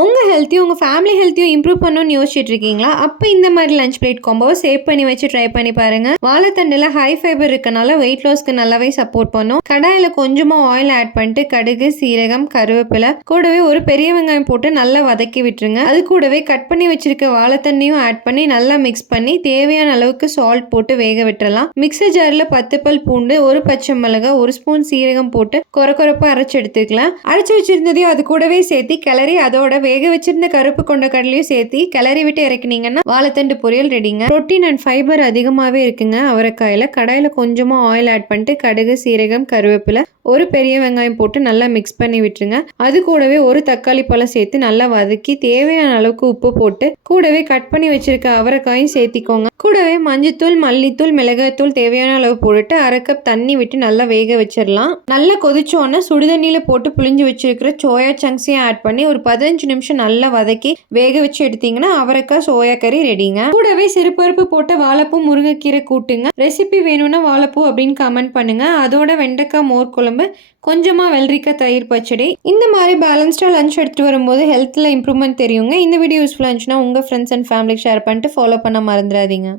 உங்கள் ஹெல்த்தையும் உங்கள் family ஹெல்த்தையும் improve பண்ணணும்னு யோசிச்சுட்டு இருக்கீங்களா அப்போ இந்த மாதிரி லஞ்ச் பிளேட் காம்போவை சேவ் பண்ணி வச்சு ட்ரை பண்ணி பாருங்க. வாழைத்தண்டில் ஹை ஃபைபர் இருக்கனால வெயிட் லாஸ்க்கு நல்லாவே சப்போர்ட் பண்ணும். கடாயில் கொஞ்சமாக ஆயில் ஆட் பண்ணிட்டு கடுகு சீரகம் கருவேப்பிலை கூடவே ஒரு பெரிய வெங்காயம் போட்டு நல்லா வதக்கி விட்டுருங்க. அது கூடவே கட் பண்ணி வச்சிருக்க வாழைத்தண்ணியும் ஆட் பண்ணி நல்லா மிக்ஸ் பண்ணி தேவையான அளவுக்கு சால்ட் போட்டு வேக விட்டுறலாம். மிக்ஸர் ஜாரில் பத்து பல் பூண்டு ஒரு பச்சை மிளகாய் ஒரு ஸ்பூன் சீரகம் போட்டு கொர கொரப்பாக அரைச்சு எடுத்துக்கலாம். அரைச்சு வச்சிருந்ததையும் அது கூடவே சேர்த்து கிளறி அதோட வேக வச்சிருந்த கருப்பு கொண்ட கடலையும் சேர்த்து கிளறி விட்டு இறக்குனீங்கன்னா வாழைத்தண்டு பொரியல் ரெடிங்க. ப்ரோட்டீன் அண்ட் ஃபைபர் அதிகமாகவே இருக்குங்க. அவரைக்காயில் கடாயில் கொஞ்சமாக ஆயில் ஆட் பண்ணிட்டு கடுகு சீரகம் கருவேப்பிலை ஒரு பெரிய வெங்காயம் போட்டு நல்லா மிக்ஸ் பண்ணி விட்டுருங்க. அது கூடவே ஒரு தக்காளி பழம் சேர்த்து நல்லா வதக்கி தேவையான அளவுக்கு உப்பு போட்டு கூடவே கட் பண்ணி வச்சிருக்க அவரைக்காயும் சேர்த்திக்கோங்க. கூடவே மஞ்சத்தூள் மல்லித்தூள் மிளகாய்த்தூள் தேவையான அளவு போட்டுட்டு அரை கப் தண்ணி விட்டு நல்லா வேக வச்சிடலாம் நல்லா கொதிச்சோன்னா சுடுதண்ணியில் போட்டு புளிஞ்சு வச்சிருக்கிற சோயா சங்க்ஸையும் ஆட் பண்ணி ஒரு பதினஞ்சு நிமிஷம் நல்லா வதக்கி வேக வச்சு எடுத்தீங்கன்னா அவரைக்காய் சோயா கறி ரெடிங்க கூடவே சிறுபருப்பு போட்ட வாழைப்பூ முருங்கைக்கீரை கூட்டுங்க. ரெசிபி வேணும்னா வாழைப்பூ அப்படின்னு கமெண்ட் பண்ணுங்க. அதோட வெண்டைக்காய் மோர் குழம்பு கொஞ்சமாக வெள்ளரிக்காய் தயிர் பச்சடி. இந்த மாதிரி பேலன்ஸ்டாக லஞ்ச் எடுத்துகிட்டு வரும்போது ஹெல்த்தில் இம்ப்ரூவ்மெண்ட் தெரியுங்க. இந்த வீடியோ யூஸ்ஃபுல்லாக இருந்துச்சுன்னா உங்கள் ஃப்ரெண்ட்ஸ் அண்ட் ஃபேமிலிக்கு ஷேர் பண்ணிட்டு ஃபாலோ பண்ண மறந்துடாதீங்க.